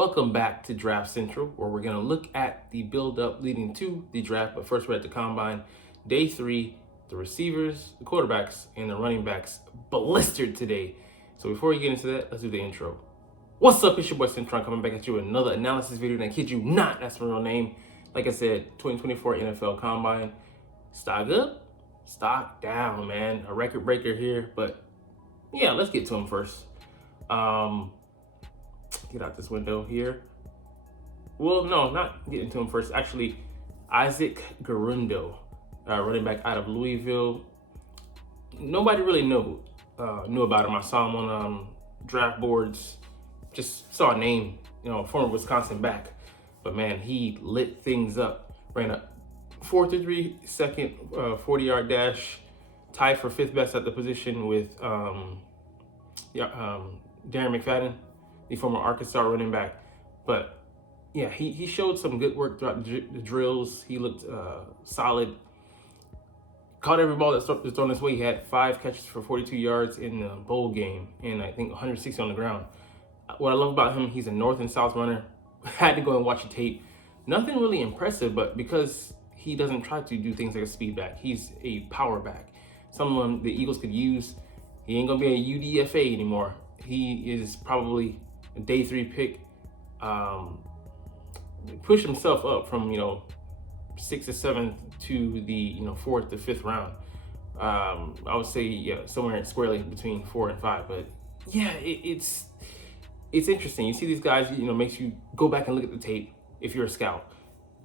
Welcome back to Draft Central, where we're going to look at the build-up leading to the draft. But first, we're at the Combine. Day 3, the receivers, the quarterbacks, and the running backs blistered today. So before we get into that, let's do the intro. What's up? It's your boy Cintron coming back at you with another analysis video. And I kid you not, that's my real name. Like I said, 2024 NFL Combine. Stock up, stock down, man. A record breaker here. But yeah, let's get to him first. Get out this window here. Well, no, not getting to him first. Actually, Isaac Guerendo, running back out of Louisville. Nobody really knew about him. I saw him on draft boards. Just saw a name, former Wisconsin back. But man, he lit things up. Ran a 4.33 second 40-yard dash, tied for 5th best at the position with Darren McFadden, the former Arkansas running back. But yeah, he showed some good work throughout the drills. He looked solid. Caught every ball that's thrown his way. He had 5 catches for 42 yards in the bowl game and I think 160 on the ground. What I love about him, he's a north and south runner. Had to go and watch the tape. Nothing really impressive, but because he doesn't try to do things like a speed back, he's a power back. Someone the Eagles could use. He ain't gonna be a UDFA anymore. He is probably a day 3 pick. Pushed himself up from 6th or 7th to the 4th to 5th round. I would say somewhere squarely between 4 and 5. But yeah, it's interesting. You see these guys, makes you go back and look at the tape if you're a scout.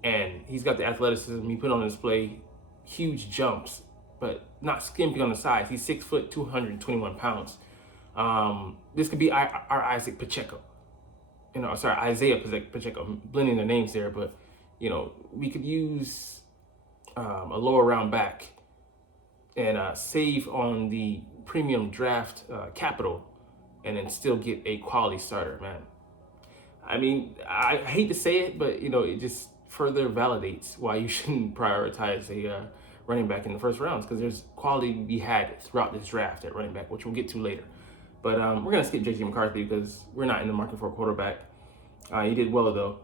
And he's got the athleticism. He put on display huge jumps, but not skimpy on the size. He's 6 foot, 221 pounds. This could be our Isaac Pacheco. Isaiah Pacheco. I'm blending their names there, but we could use a lower round back and save on the premium draft capital, and then still get a quality starter, man. I mean, I hate to say it, but it just further validates why you shouldn't prioritize a running back in the first rounds, because there's quality to be had throughout this draft at running back, which we'll get to later. But we're going to skip J.J. McCarthy because we're not in the market for a quarterback. He did well, though,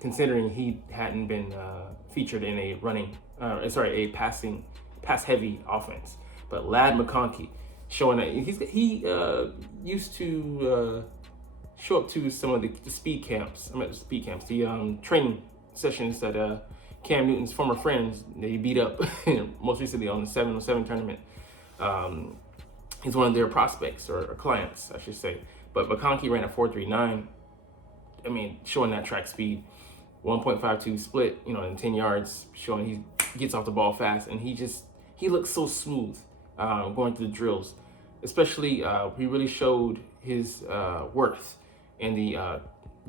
considering he hadn't been featured in a pass-heavy offense. But Lad McConkey showing that he used to show up to some of the speed camps. The training sessions that Cam Newton's former friends, they beat up most recently on the 7-on-7 tournament. He's one of their prospects or clients, I should say. But McConkey ran a 4.39. I mean, showing that track speed, 1.52 split, in 10 yards, showing he gets off the ball fast, and he looks so smooth going through the drills. Especially, he really showed his worth in the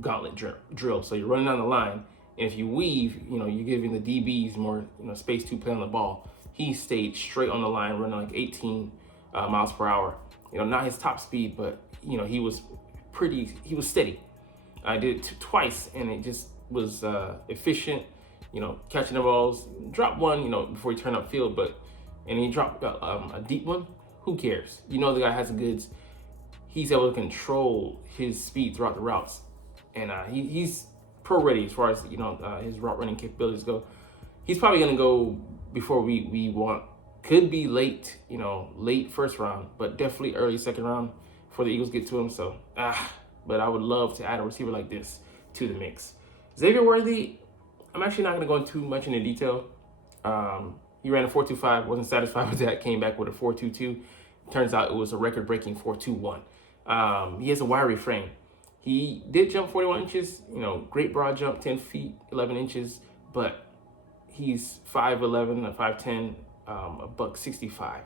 gauntlet drill. So you're running down the line, and if you weave, you're giving the DBs more space to play on the ball. He stayed straight on the line, running like 18 miles per hour. Not his top speed, but he was steady. I did it twice, and it just was efficient. Catching the balls. Dropped one, before he turned upfield, and he dropped a deep one. Who cares? The guy has the goods. He's able to control his speed throughout the routes, and he's pro ready as far as his route running capabilities go. He's probably gonna go before we want. Could be late, late first round, but definitely early second round before the Eagles get to him. So, but I would love to add a receiver like this to the mix. Xavier Worthy, I'm actually not going to go into too much into detail. He ran a 4.25, wasn't satisfied with that, came back with a 4.22. Turns out it was a record-breaking 4.21. He has a wiry frame. He did jump 41 inches, great broad jump, 10 feet, 11 inches, but he's 5'11", a 5'10", a $165.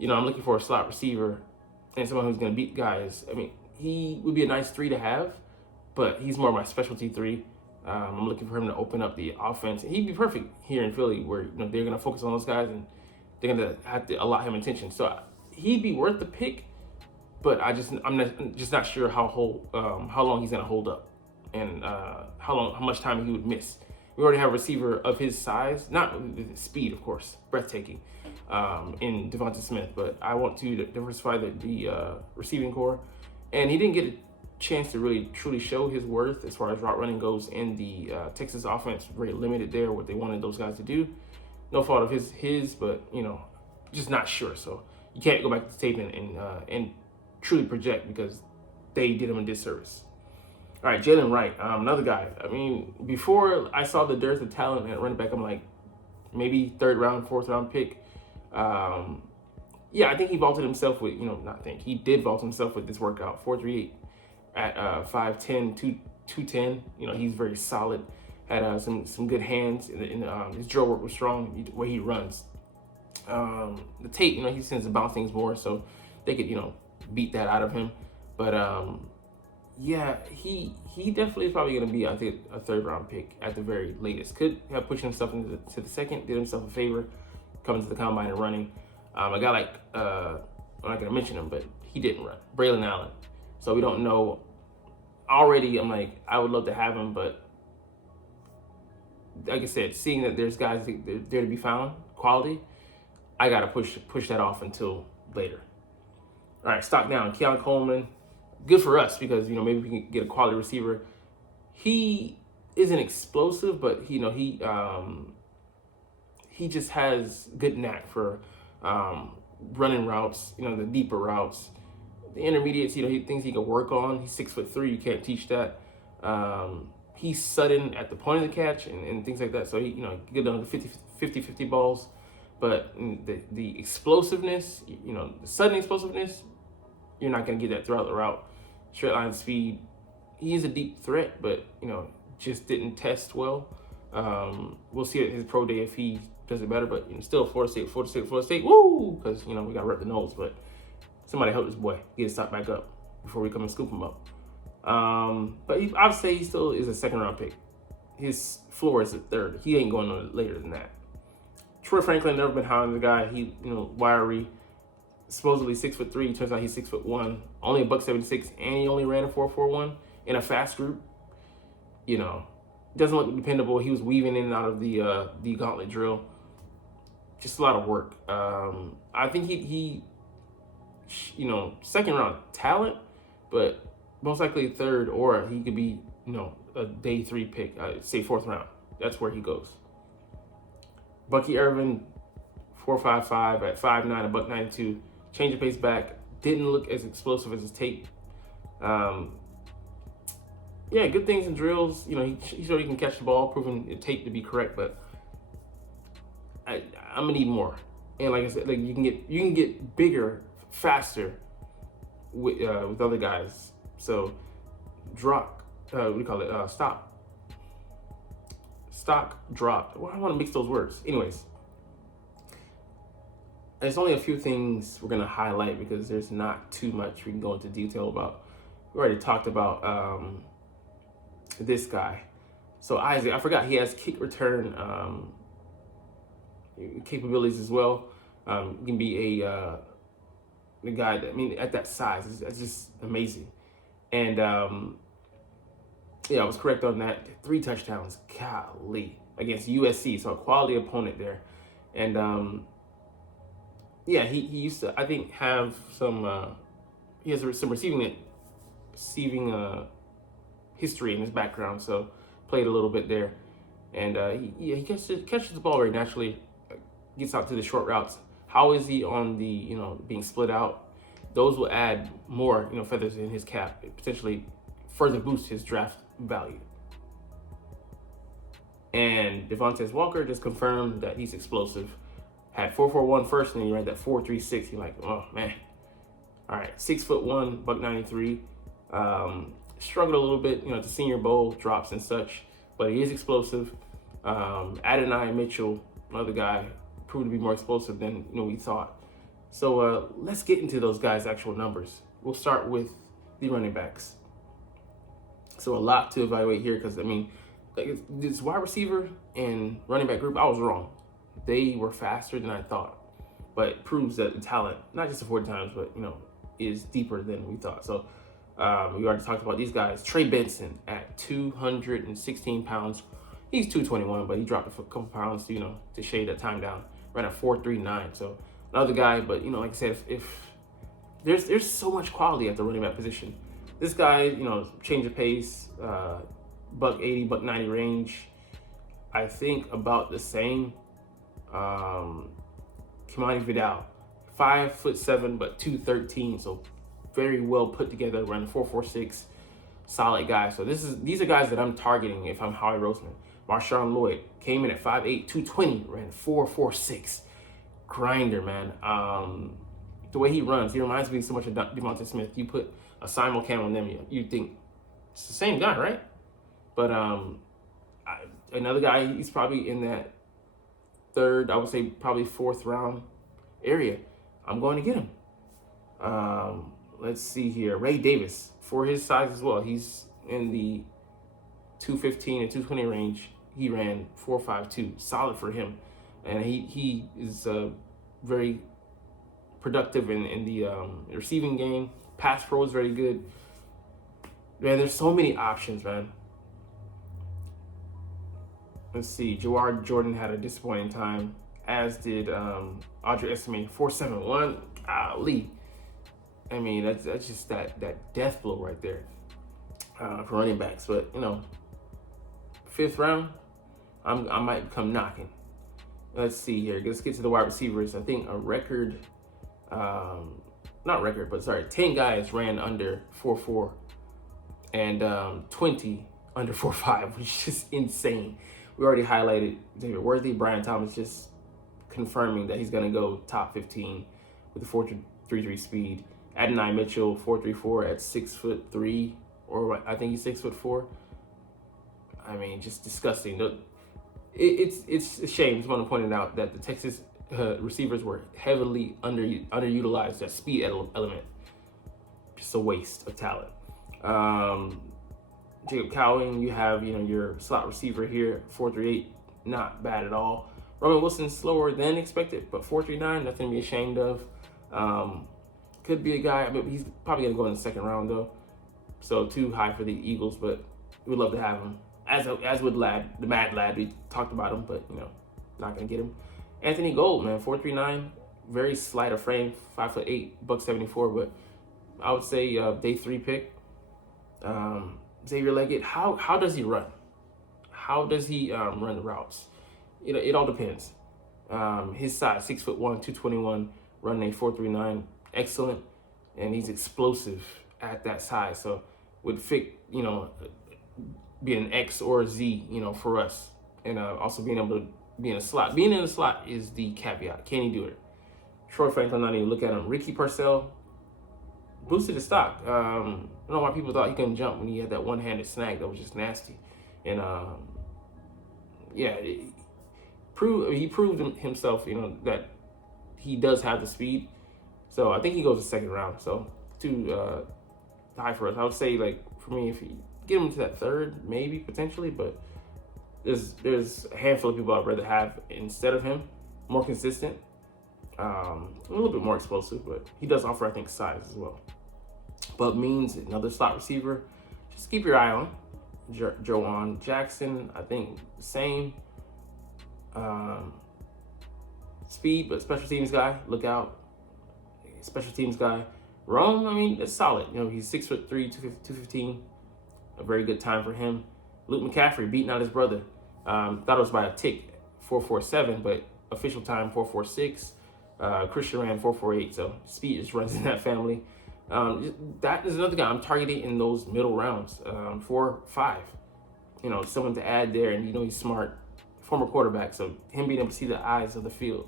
I'm looking for a slot receiver and someone who's going to beat guys. I mean, he would be a nice 3 to have, but he's more of my specialty 3. I'm looking for him to open up the offense. He'd be perfect here in Philly, where they're going to focus on those guys and they're going to have to allot him attention. So he'd be worth the pick, but I'm just not sure how long he's going to hold up and how much time he would miss. We already have a receiver of his size, not speed, of course, breathtaking, in Devonta Smith, but I want to diversify the receiving core. And he didn't get chance to really truly show his worth as far as route running goes in the Texas offense. Very limited there, what they wanted those guys to do. No fault of his, but just not sure. So you can't go back to the tape and truly project because they did him a disservice. All right, Jaylen Wright, another guy. I mean, before I saw the dearth of talent at running back, I'm like, maybe 3rd round, 4th round pick. Yeah, I think he vaulted himself with, he did vault himself with this workout, 4.38 at 5'10", 210. He's very solid. Had some good hands. His drill work was strong, where he runs. The tape, he tends to bounce things more, so they could, beat that out of him. But yeah, he definitely is probably going to be, I think, a 3rd round pick at the very latest. Could have pushed himself into the 2nd, did himself a favor, coming to the combine and running. A guy like, I'm not going to mention him, but he didn't run. Braylon Allen. So we don't know. Already, I'm like, I would love to have him, but like I said, seeing that there's guys there to be found, quality, I got to push that off until later. All right, stock down. Keon Coleman, good for us because, maybe we can get a quality receiver. He isn't explosive, but, he just has good knack for running routes, the deeper routes. The intermediates, he thinks he can work on. He's 6'3", you can't teach that. He's sudden at the point of the catch and things like that. So he, get on the 50-50 balls. But the explosiveness, the sudden explosiveness, you're not going to get that throughout the route. Straight line speed, he is a deep threat, but, just didn't test well. We'll see at his pro day if he does it better, but still Florida State, woo! Because, we got to rep the nose, but somebody help this boy get his stock back up before we come and scoop him up. But I'd say he still is a 2nd round pick. His floor is a 3rd. He ain't going no later than that. Troy Franklin, never been high on the guy. He, wiry, supposedly 6'3". Turns out he's 6'1", only $176, and he only ran a 4.41 in a fast group. Doesn't look dependable. He was weaving in and out of the gauntlet drill. Just a lot of work. I think he 2nd round talent, but most likely 3rd, or he could be, a day 3 pick. Say 4th round. That's where he goes. Bucky Irving, 4.55 at 5'9", $192. Change of pace back. Didn't look as explosive as his tape. Yeah, good things in drills. He showed he can catch the ball, proving the tape to be correct. But I'm gonna need more. And like I said, like you can get bigger, faster with other guys. So stock dropped. Well, I want to mix those words. Anyways, there's only a few things we're gonna highlight because there's not too much we can go into detail about. We already talked about this guy. So Isaac, I forgot he has kick return capabilities as well. He can be a guy that, at that size, it's just amazing. And yeah, I was correct on that. 3 touchdowns, golly, against USC. So a quality opponent there. And yeah, he used to, I think, have some. He has some receiving history in his background. So played a little bit there, and he catches the ball very naturally. Gets out to the short routes. How is he on the being split out? Those will add more feathers in his cap. Potentially further boost his draft value. And Devontae Walker just confirmed that he's explosive. Had 4.41 first, and then he ran that 4.36. You're like, oh man. All right, 6'1", $193. Struggled a little bit, the Senior Bowl drops and such, but he is explosive. Adonai Mitchell, another guy, proved to be more explosive than we thought. So let's get into those guys' actual numbers. We'll start with the running backs. So a lot to evaluate here because this wide receiver and running back group, I was wrong. They were faster than I thought, but it proves that the talent, not just the 40 times, but is deeper than we thought. So we already talked about these guys. Trey Benson at 216 pounds. He's 221, but he dropped a couple pounds to shade that time down. Ran at 4.39. So another guy, but like I said, if there's so much quality at the running back position. This guy, change of pace, buck 80, buck 90 range. I think about the same. Kimani Vidal, 5'7", but 213, so very well put together, run 4.46, solid guy. So these are guys that I'm targeting if I'm Howie Roseman. Marshawn Lloyd came in at 5'8", 220, ran 4.46, grinder, man. The way he runs, he reminds me so much of Devonta Smith. You put a simulcam on them, you think it's the same guy, right? But another guy, he's probably in that third, I would say probably fourth round area. I'm going to get him. Let's see here. Ray Davis, for his size as well, he's in the 215 and 220 range. He ran 4.52, solid for him. And he is very productive in the receiving game. Pass pro is very good. Man, there's so many options, man. Let's see. Jawar Jordan had a disappointing time, as did Audrey Estimate, 4.71. Golly. I mean, that's just that death blow right there for running backs. But, fifth round, I might come knocking. Let's see here. Let's get to the wide receivers. I think a record, not record, but sorry, 10 guys ran under 4.4 and 20 under 4.5, which is just insane. We already highlighted David Worthy. Brian Thomas just confirming that he's going to go top 15 with a 4.33 speed. Adonai Mitchell, 4.34 at 6'3", or I think he's 6'4". I mean, just disgusting. It's a shame. Just want to point it out that the Texas receivers were heavily underutilized. That speed element, just a waste of talent. Jacob Cowing, you have your slot receiver here, 4.38, not bad at all. Roman Wilson slower than expected, but 4.39, nothing to be ashamed of. Could be a guy. I mean, he's probably gonna go in the second round though, so too high for the Eagles, but we'd love to have him. As with Lad, the Mad Lad, we talked about him, but not gonna get him. Anthony Gold, man, 4.39, very slight of frame, 5'8", buck 74, but I would say day 3 pick. Xavier Leggett, how does he run? How does he run the routes? It all depends. His size, 6'1", 221, running a 4.39, excellent, and he's explosive at that size. So would fit, being an X or a Z, for us, and also being able to be in a slot. Being in the slot is the caveat. Can he do it? Troy Franklin, not even look at him. Ricky Parcell boosted his stock. I don't know why people thought he couldn't jump when he had that one-handed snag that was just nasty. And he proved himself, that he does have the speed. So I think he goes the second round. So too high for us. I would say, like, for me, if you get him to that third, maybe potentially, but there's a handful of people I'd rather have instead of him. More consistent, a little bit more explosive, but he does offer, I think, size as well. But Means, another slot receiver, just keep your eye on. Joanne Jackson, I think same speed, but special teams guy, look out. Special teams guy. Rome, I mean, that's solid. He's 6'3", 215. A very good time for him. Luke McCaffrey beating out his brother. Thought it was by a tick, 4.47, but official time 4.46. Christian ran 4.48, so speed just runs in that family. That is another guy I'm targeting in those middle rounds, 4, 5. Someone to add there, and he's smart, former quarterback, so him being able to see the eyes of the field,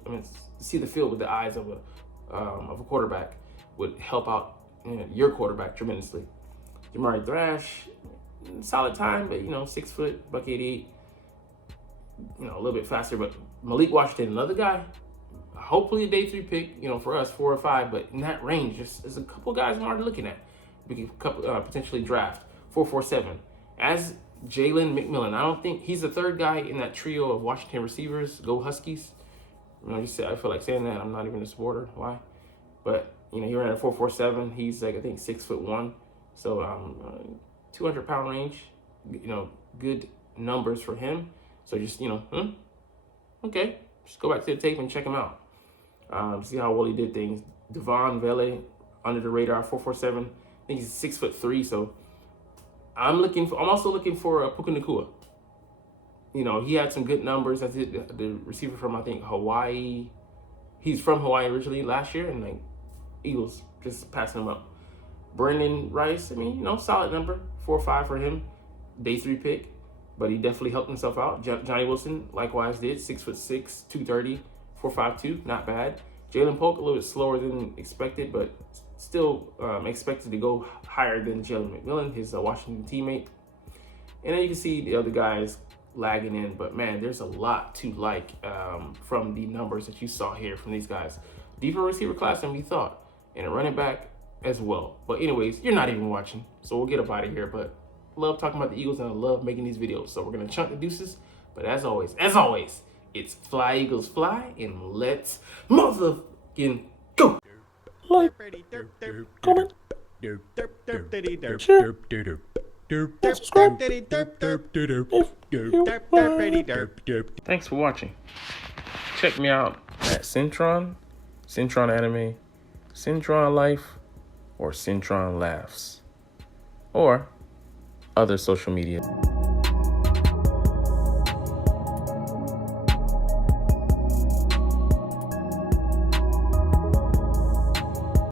see the field with the eyes of a quarterback would help out your quarterback tremendously. Jamari Thrash, solid time, but 6 foot, buck 88, a little bit faster. But Malik Washington, another guy, hopefully a day 3 pick, for us, 4 or 5, but in that range, there's a couple guys I'm already looking at. We could potentially draft 4.47. As Jalen McMillan, I don't think he's the third guy in that trio of Washington receivers. Go Huskies. I feel like saying that. I'm not even a supporter. Why? But he ran at 4.47. He's like, I think 6'1". So 200-pound range. Good numbers for him. So just okay. Just go back to the tape and check him out. See how well he did things. Devon Vele, under the radar, 4.47. think he's 6'3", so I'm also looking for Puka Nacua. You know, he had some good numbers. That's the receiver from, I think, Hawaii. He's from Hawaii originally last year, and like Eagles just passing him up. Brandon Rice, I mean, you know, solid number, 4.5 for him, day 3 pick, but he definitely helped himself out. Johnny Wilson likewise did, 6'6", 230, 4.52, not bad. Jalen Polk a little bit slower than expected, but still expected to go higher than Jalen McMillan, his Washington teammate. And then you can see the other guys lagging in, but man, there's a lot to like from the numbers that you saw here from these guys. Deeper receiver class than we thought, and a running back as well. But anyways, you're not even watching, so we'll get up out of here. But love talking about the Eagles, and I love making these videos. So we're gonna chunk the deuces. But as always, it's fly Eagles fly, and let's motherfucking go. Like, comment, share, subscribe if you want. Thanks for watching. Check me out at Cintron, Cintron Anime, Cintron Life, or Cintron Laughs, or other social media.